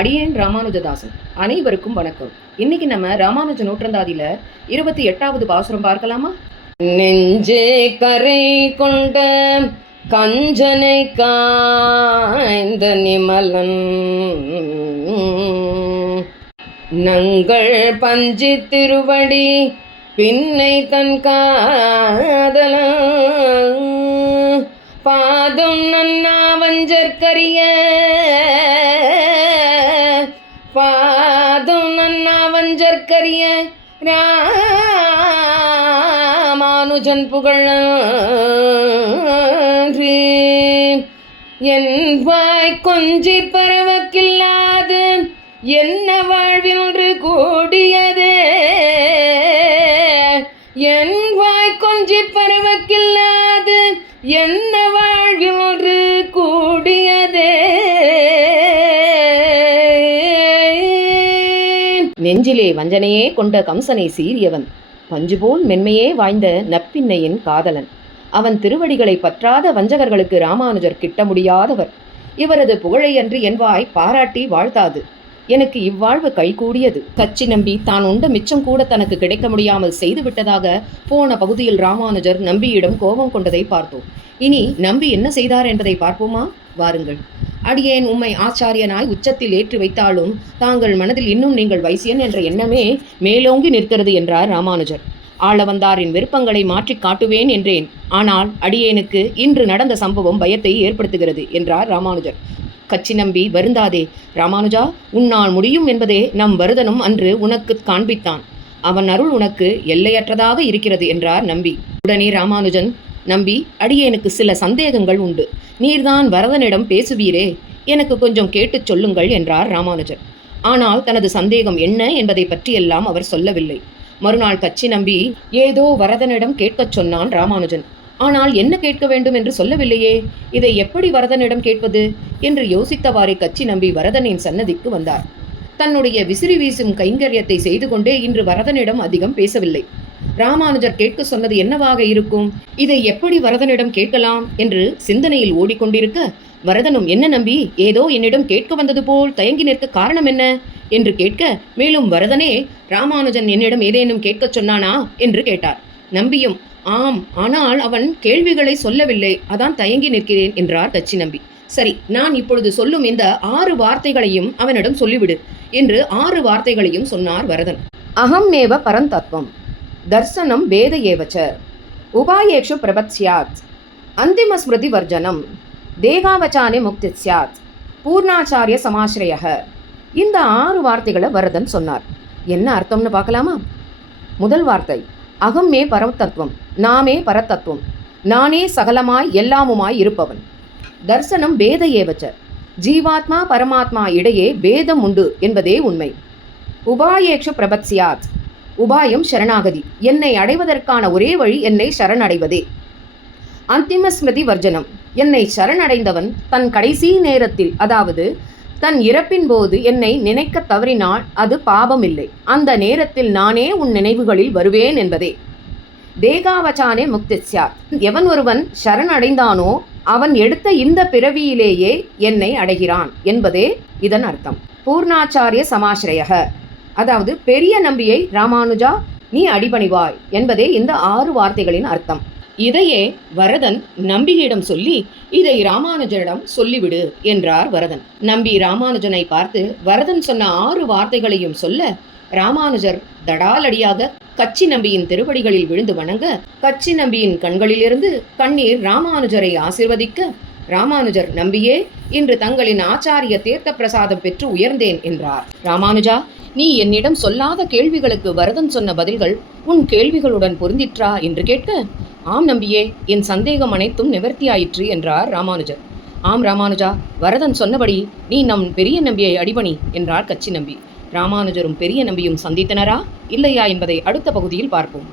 அடியேன் ராமானுஜதாசன். அனைவருக்கும் வணக்கம். இன்னைக்கு நம்ம ராமானுஜ நூற்றந்தாதியில 28வது பாசுரம் பார்க்கலாமா? நெஞ்சே கரை கொண்ட கஞ்சனை காய்ந்த நிமலன் நங்கள் பஞ்சி திருவடி பின்னை தன் காதல பாதம் நன்னா வஞ்சற்கரிய ராமானுஜன் புகழ் என் வாய் கொஞ்சி பரவக்கில்லாது என்ன வாழ்வின்று கூடியதே என் வாய் கொஞ்சி பரவக்கில்லாது என்ன வாழ்வின்று கூடியதே நெஞ்சிலே வஞ்சனையே கொண்ட கம்சனை சீரியவன் பஞ்சுபோல் மென்மையே வாய்ந்த நப்பின்னையின் காதலன். அவன் திருவடிகளை பற்றாத வஞ்சகர்களுக்கு ராமானுஜர் கிட்ட முடியாதவர். இவரது புகழையன்று என் வாய் பாராட்டி வாழ்த்தாது. எனக்கு இவ்வாழ்வு கைகூடியது. கச்சி நம்பி தான் உண்ட மிச்சம் கூட தனக்கு கிடைக்க முடியாமல் செய்து விட்டதாக போன பகுதியில் ராமானுஜர் நம்பியிடம் கோபம் கொண்டதை பார்த்தோம். இனி நம்பி என்ன செய்தார் என்பதை பார்ப்போமா? வாருங்கள். அடியேன் உம்மை ஆச்சாரியனாய் உச்சத்தில் ஏற்றி வைத்தாலும் தாங்கள் மனதில் இன்னும் நீங்கள் வைசியன் என்ற எண்ணமே மேலோங்கி நிற்கிறது என்றார் ராமானுஜர். ஆளவந்தாரின் விருப்பங்களை மாற்றி காட்டுவேன் என்றேன். ஆனால் அடியேனுக்கு இன்று நடந்த சம்பவம் பயத்தை ஏற்படுத்துகிறது என்றார் ராமானுஜர். கச்சி நம்பி வருந்தாதே ராமானுஜா, உன்னால் முடியும் என்பதே நம் வருதனும் அன்று உனக்கு காண்பித்தான். அவன் அருள் உனக்கு எல்லையற்றதாக இருக்கிறது என்றார் நம்பி. உடனே ராமானுஜன், நம்பி, அடியேனுக்கு சில சந்தேகங்கள் உண்டு. நீர்தான் வரதனிடம் பேசுவீரே, எனக்கு கொஞ்சம் கேட்டுச் சொல்லுங்கள் என்றார் ராமானுஜர். ஆனால் தனது சந்தேகம் என்ன என்பதை பற்றியெல்லாம் அவர் சொல்லவில்லை. மறுநாள் கச்சி நம்பி ஏதோ வரதனிடம் கேட்கச் சொன்னான் ராமானுஜன். ஆனால் என்ன கேட்க வேண்டும் என்று சொல்லவில்லையே, இதை எப்படி வரதனிடம் கேட்பது என்று யோசித்தவாறே கச்சி நம்பி வரதனின் சன்னதிக்கு வந்தார். தன்னுடைய விசிறி வீசும் கைங்கரியத்தை செய்து கொண்டே இன்று வரதனிடம் அதிகம் பேசவில்லை. ராமானுஜர் கேட்க சொன்னது என்னவாக இருக்கும், இதை எப்படி வரதனிடம் கேட்கலாம் என்று சிந்தனையில் ஓடிக்கொண்டிருக்க, வரதனும் என்ன நம்பி, ஏதோ என்னிடம் கேட்க வந்தது போல் தயங்கி நிற்க காரணம் என்ன என்று கேட்க, மேலும் வரதனே, ராமானுஜன் என்னிடம் ஏதேனும் கேட்கச் சொன்னானா என்று கேட்டார். நம்பியும் ஆம், ஆனால் அவன் கேள்விகளை சொல்லவில்லை, அதான் தயங்கி நிற்கிறேன் என்றார் கச்சி நம்பி. சரி, நான் இப்பொழுது சொல்லும் இந்த 6 வார்த்தைகளையும் அவனிடம் சொல்லிவிடு என்று 6 வார்த்தைகளையும் சொன்னார் வரதன். அகம் நேவ பரந்தத்வம், தர்சனம் வேத ஏவச்ச, உபாயேஷு பிரபத் சியாத், அந்திம ஸ்மிருதி வர்ஜனம், தேகாவச்சானே முக்தி சியாத், பூர்ணாச்சாரிய சமாஸ்ரயः. இந்த 6 வார்த்தைகளை வரதன் சொன்னார். என்ன அர்த்தம்னு பார்க்கலாமா? முதல் வார்த்தை அகம் மே பரதத்துவம், நாமே பரதத்துவம், நானே சகலமாய் எல்லாமுமாய் இருப்பவன். தர்சனம் பேத ஏவச்ச, ஜீவாத்மா பரமாத்மா இடையே பேதம் உண்டு என்பதே உண்மை. உபாயேஷு பிரபத்சியாத், உபாயம் சரணாகதி, என்னை அடைவதற்கான ஒரே வழி என்னை சரணடைவதே. அந்திம ஸ்மிருதி வர்ஜனம், என்னை சரணடைந்தவன் தன் கடைசி நேரத்தில், அதாவது தன் இறப்பின் போது என்னை நினைக்க தவறினால் அது பாபமில்லை. அந்த நேரத்தில் நானே உன் நினைவுகளில் வருவேன் என்பதே. தேகாவச்சானே முக்தி சியாத், எவன் ஒருவன் சரணடைந்தானோ அவன் எடுத்த இந்த பிறவியிலேயே என்னை அடைகிறான் என்பதே இதன் அர்த்தம். பூர்ணாச்சாரிய சமாஸ்ரயः, அதாவது பெரிய நம்பியை ராமானுஜா நீ அடிபணிவாய் என்பதே இந்த 6 வார்த்தைகளின் அர்த்தம். இதையே வரதன் நம்பியிடம் சொல்லி, இதை ராமானுஜரிடம் சொல்லிவிடு என்றார் வரதன். நம்பி ராமானுஜனை பார்த்து வரதன் சொன்ன 6 வார்த்தைகளையும் சொல்ல, ராமானுஜர் தடாலடியாக கச்சி நம்பியின் திருவடிகளில் விழுந்து வணங்க, கச்சி நம்பியின் கண்களிலிருந்து கண்ணீர் ராமானுஜரை ஆசிர்வதிக்க, ராமானுஜர், நம்பியே, இன்று தங்களின் ஆச்சாரிய தீர்த்த பிரசாதம் பெற்று உயர்ந்தேன் என்றார். ராமானுஜா, நீ என்னிடம் சொல்லாத கேள்விகளுக்கு வரதன் சொன்ன பதில்கள் உன் கேள்விகளுடன் பொருந்திற்றா என்று கேட்க, ஆம் நம்பியே, என் சந்தேகம் அனைத்தும் நிவர்த்தியாயிற்று என்றார் ராமானுஜர். ஆம் ராமானுஜா, வரதன் சொன்னபடி நீ நம் பெரிய நம்பியை அடிபணி என்றார் கச்சி நம்பி. ராமானுஜரும் பெரிய நம்பியும் சந்தித்தனரா இல்லையா என்பதை அடுத்த பகுதியில் பார்ப்போம்.